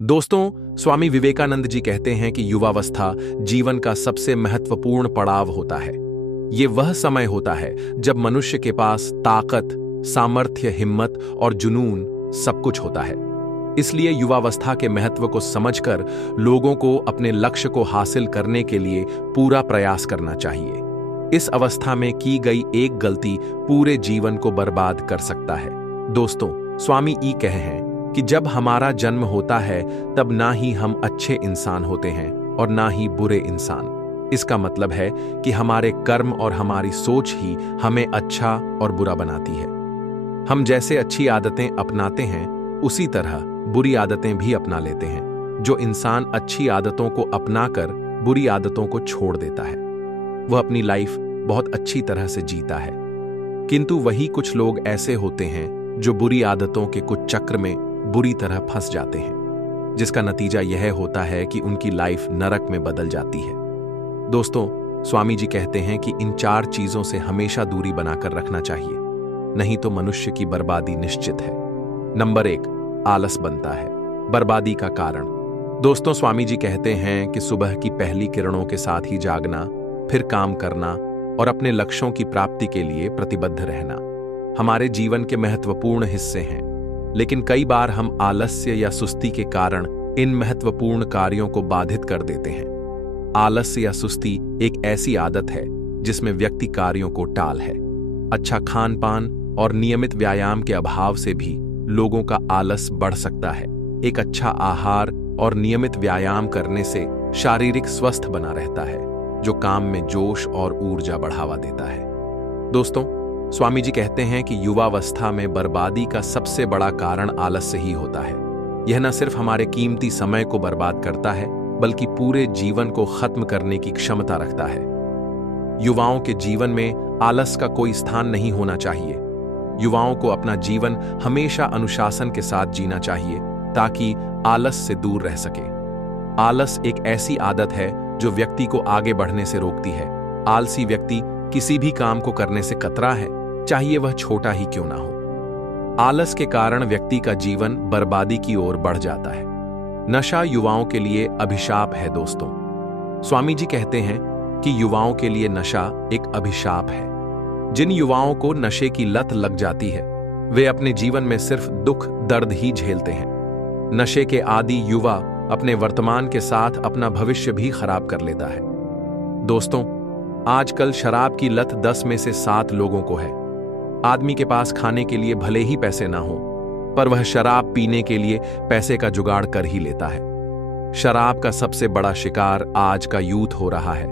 दोस्तों, स्वामी विवेकानंद जी कहते हैं कि युवावस्था जीवन का सबसे महत्वपूर्ण पड़ाव होता है। ये वह समय होता है जब मनुष्य के पास ताकत, सामर्थ्य, हिम्मत और जुनून सब कुछ होता है। इसलिए युवावस्था के महत्व को समझकर लोगों को अपने लक्ष्य को हासिल करने के लिए पूरा प्रयास करना चाहिए। इस अवस्था में की गई एक गलती पूरे जीवन को बर्बाद कर सकता है। दोस्तों, स्वामी ई कहे हैं कि जब हमारा जन्म होता है तब ना ही हम अच्छे इंसान होते हैं और ना ही बुरे इंसान। इसका मतलब है कि हमारे कर्म और हमारी सोच ही हमें अच्छा और बुरा बनाती है। हम जैसे अच्छी आदतें अपनाते हैं उसी तरह बुरी आदतें भी अपना लेते हैं। जो इंसान अच्छी आदतों को अपनाकर बुरी आदतों को छोड़ देता है वह अपनी लाइफ बहुत अच्छी तरह से जीता है। किंतु वही कुछ लोग ऐसे होते हैं जो बुरी आदतों के कुछ चक्र में बुरी तरह फंस जाते हैं, जिसका नतीजा यह होता है कि उनकी लाइफ नरक में बदल जाती है। दोस्तों, स्वामी जी कहते हैं कि इन 4 चीजों से हमेशा दूरी बनाकर रखना चाहिए, नहीं तो मनुष्य की बर्बादी निश्चित है। नंबर 1, आलस बनता है बर्बादी का कारण। दोस्तों, स्वामी जी कहते हैं कि सुबह की पहली किरणों के साथ ही जागना, फिर काम करना और अपने लक्ष्यों की प्राप्ति के लिए प्रतिबद्ध रहना हमारे जीवन के महत्वपूर्ण हिस्से हैं। लेकिन कई बार हम आलस्य या सुस्ती के कारण इन महत्वपूर्ण कार्यों को बाधित कर देते हैं। आलस्य या सुस्ती एक ऐसी आदत है जिसमें व्यक्ति कार्यों को टाल है। अच्छा खान पान और नियमित व्यायाम के अभाव से भी लोगों का आलस बढ़ सकता है। एक अच्छा आहार और नियमित व्यायाम करने से शारीरिक स्वस्थ बना रहता है, जो काम में जोश और ऊर्जा बढ़ावा देता है। दोस्तों, स्वामी जी कहते हैं कि युवावस्था में बर्बादी का सबसे बड़ा कारण आलस्य ही होता है। यह न सिर्फ हमारे कीमती समय को बर्बाद करता है, बल्कि पूरे जीवन को खत्म करने की क्षमता रखता है। युवाओं के जीवन में आलस का कोई स्थान नहीं होना चाहिए। युवाओं को अपना जीवन हमेशा अनुशासन के साथ जीना चाहिए ताकि आलस से दूर रह सके। आलस एक ऐसी आदत है जो व्यक्ति को आगे बढ़ने से रोकती है। आलसी व्यक्ति किसी भी काम को करने से कतरा है, चाहिए वह छोटा ही क्यों ना हो। आलस के कारण व्यक्ति का जीवन बर्बादी की ओर बढ़ जाता है। नशा युवाओं के लिए अभिशाप है। दोस्तों, स्वामी जी कहते हैं कि युवाओं के लिए नशा एक अभिशाप है। जिन युवाओं को नशे की लत लग जाती है वे अपने जीवन में सिर्फ दुख दर्द ही झेलते हैं। नशे के आदी युवा अपने वर्तमान के साथ अपना भविष्य भी खराब कर लेता है। दोस्तों, आजकल शराब की लत 10 में से 7 लोगों को है। आदमी के पास खाने के लिए भले ही पैसे ना हो, पर वह शराब पीने के लिए पैसे का जुगाड़ कर ही लेता है। शराब का सबसे बड़ा शिकार आज का यूथ हो रहा है,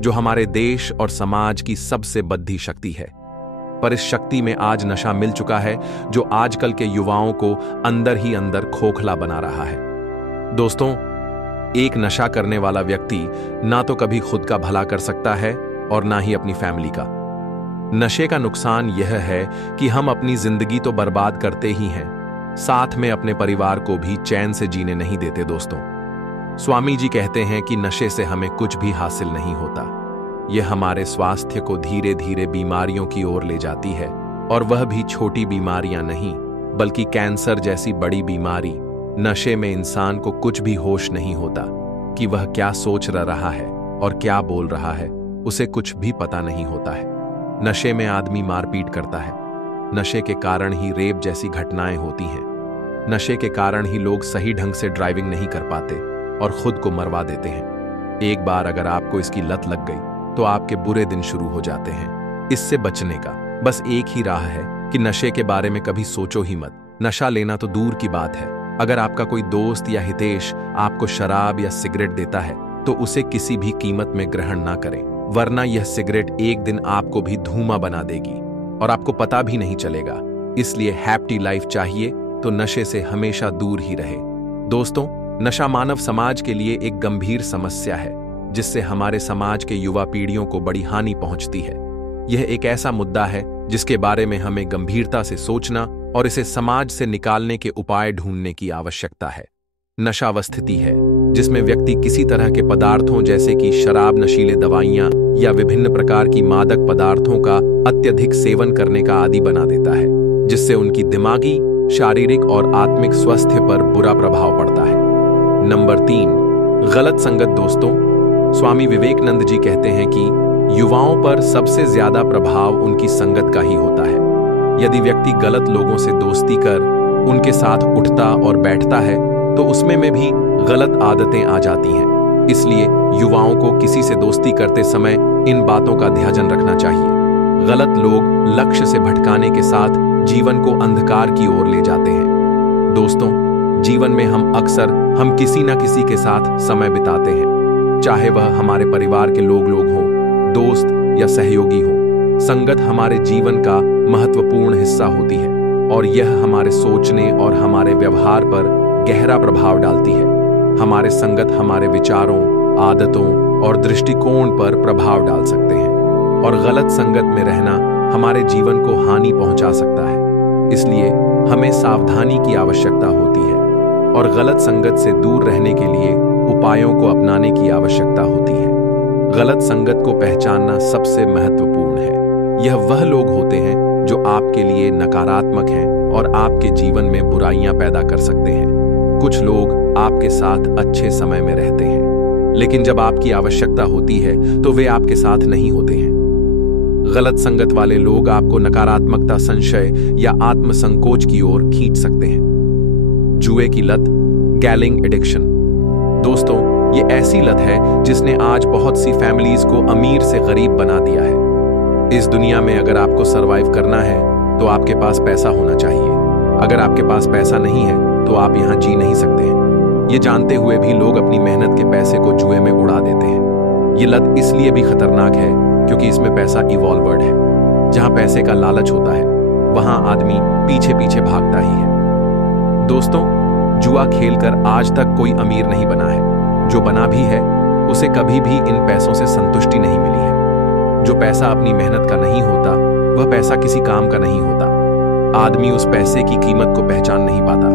जो हमारे देश और समाज की सबसे बद्धी शक्ति है। पर इस शक्ति में आज नशा मिल चुका है जो आजकल के युवाओं को अंदर ही अंदर खोखला बना रहा है। दोस्तों, एक नशा करने वाला व्यक्ति ना तो कभी खुद का भला कर सकता है और ना ही अपनी फैमिली का। नशे का नुकसान यह है कि हम अपनी जिंदगी तो बर्बाद करते ही हैं, साथ में अपने परिवार को भी चैन से जीने नहीं देते। दोस्तों, स्वामी जी कहते हैं कि नशे से हमें कुछ भी हासिल नहीं होता। यह हमारे स्वास्थ्य को धीरे धीरे बीमारियों की ओर ले जाती है, और वह भी छोटी बीमारियां नहीं बल्कि कैंसर जैसी बड़ी बीमारी। नशे में इंसान को कुछ भी होश नहीं होता कि वह क्या सोच रहा है और क्या बोल रहा है, उसे कुछ भी पता नहीं होता है। नशे में आदमी मारपीट करता है। नशे के कारण ही रेप जैसी घटनाएं होती हैं। नशे के कारण ही लोग सही ढंग से ड्राइविंग नहीं कर पाते और खुद को मरवा देते हैं। एक बार अगर आपको इसकी लत लग गई तो आपके बुरे दिन शुरू हो जाते हैं। इससे बचने का बस एक ही राह है कि नशे के बारे में कभी सोचो ही मत। नशा लेना तो दूर की बात है, अगर आपका कोई दोस्त या हितेश आपको शराब या सिगरेट देता है तो उसे किसी भी कीमत में ग्रहण ना करें, वरना यह सिगरेट एक दिन आपको भी धूमा बना देगी और आपको पता भी नहीं चलेगा। इसलिए हैप्पी लाइफ चाहिए तो नशे से हमेशा दूर ही रहे। दोस्तों, नशा मानव समाज के लिए एक गंभीर समस्या है जिससे हमारे समाज के युवा पीढ़ियों को बड़ी हानि पहुंचती है। यह एक ऐसा मुद्दा है जिसके बारे में हमें गंभीरता से सोचना और इसे समाज से निकालने के उपाय ढूंढने की आवश्यकता है। नशा वह स्थिति है जिसमें व्यक्ति किसी तरह के पदार्थों जैसे कि शराब, नशीले दवाइयां या विभिन्न प्रकार की मादक पदार्थों का अत्यधिक सेवन करने का आदी बना देता है, जिससे उनकी दिमागी, शारीरिक और आत्मिक स्वास्थ्य पर बुरा प्रभाव पड़ता है। नंबर 3, गलत संगत। दोस्तों, स्वामी विवेकानंद जी कहते हैं कि युवाओं पर सबसे ज्यादा प्रभाव उनकी संगत का ही होता है। यदि व्यक्ति गलत लोगों से दोस्ती कर उनके साथ उठता और बैठता है तो उसमें में भी गलत आदतें आ जाती हैं। इसलिए युवाओं को किसी से दोस्ती करते समय इन बातों का ध्यान रखना चाहिए। गलत लोग लक्ष्य से भटकाने के साथ जीवन को अंधकार की ओर ले जाते हैं। दोस्तों, जीवन में हम किसी न किसी के साथ समय बिताते हैं, चाहे वह हमारे परिवार के लोग हों, दोस्त या सहयोगी हों। संगत हमारे जीवन का महत्वपूर्ण हिस्सा होती है और यह हमारे सोचने और हमारे व्यवहार पर गहरा प्रभाव डालती है। हमारे संगत हमारे विचारों, आदतों और दृष्टिकोण पर प्रभाव डाल सकते हैं और गलत संगत में रहना हमारे जीवन को हानि पहुंचा सकता है। इसलिए हमें सावधानी की आवश्यकता होती है और गलत संगत से दूर रहने के लिए उपायों को अपनाने की आवश्यकता होती है। गलत संगत को पहचानना सबसे महत्वपूर्ण है। यह वह लोग होते हैं जो आपके लिए नकारात्मक हैं और आपके जीवन में बुराइयां पैदा कर सकते हैं। कुछ लोग आपके साथ अच्छे समय में रहते हैं, लेकिन जब आपकी आवश्यकता होती है तो वे आपके साथ नहीं होते हैं। गलत संगत वाले लोग आपको नकारात्मकता, संशय या आत्मसंकोच की ओर खींच सकते हैं। जुए की लत, गैम्बलिंग एडिक्शन। दोस्तों, ये ऐसी लत है जिसने आज बहुत सी फैमिलीज को अमीर से गरीब बना दिया है। इस दुनिया में अगर आपको सरवाइव करना है तो आपके पास पैसा होना चाहिए। अगर आपके पास पैसा नहीं है तो आप यहां जी नहीं सकते हैं। ये जानते हुए भी लोग अपनी मेहनत के पैसे को जुए में उड़ा देते हैं। ये लत इसलिए भी खतरनाक है क्योंकि इसमें पैसा इवॉल्वर्ड है। जहां पैसे का लालच होता है वहां आदमी पीछे पीछे भागता ही है। दोस्तों, जुआ खेलकर आज तक कोई अमीर नहीं बना है। जो बना भी है उसे कभी भी इन पैसों से संतुष्टि नहीं मिली है। जो पैसा अपनी मेहनत का नहीं होता वह पैसा किसी काम का नहीं होता। आदमी उस पैसे की कीमत को पहचान नहीं पाता।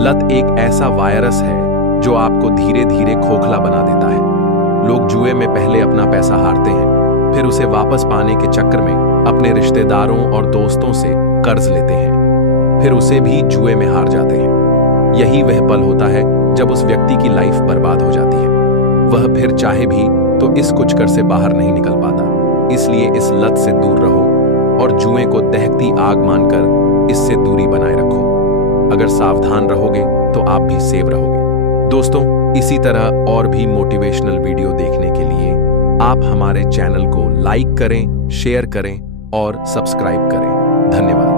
लत एक ऐसा वायरस है जो आपको धीरे धीरे खोखला बना देता है। लोग जुए में पहले अपना पैसा हारते हैं, फिर उसे वापस पाने के चक्कर में अपने रिश्तेदारों और दोस्तों से कर्ज लेते हैं, फिर उसे भी जुए में हार जाते हैं। यही वह पल होता है जब उस व्यक्ति की लाइफ बर्बाद हो जाती है। वह फिर चाहे भी तो इस कुचक्कर से बाहर नहीं निकल पाता। इसलिए इस लत से दूर रहो और जुए को दहकती आग मानकर इससे दूरी बनाए रखो। अगर सावधान रहोगे तो आप भी सेव रहोगे। दोस्तों, इसी तरह और भी मोटिवेशनल वीडियो देखने के लिए आप हमारे चैनल को लाइक करें, शेयर करें और सब्सक्राइब करें। धन्यवाद।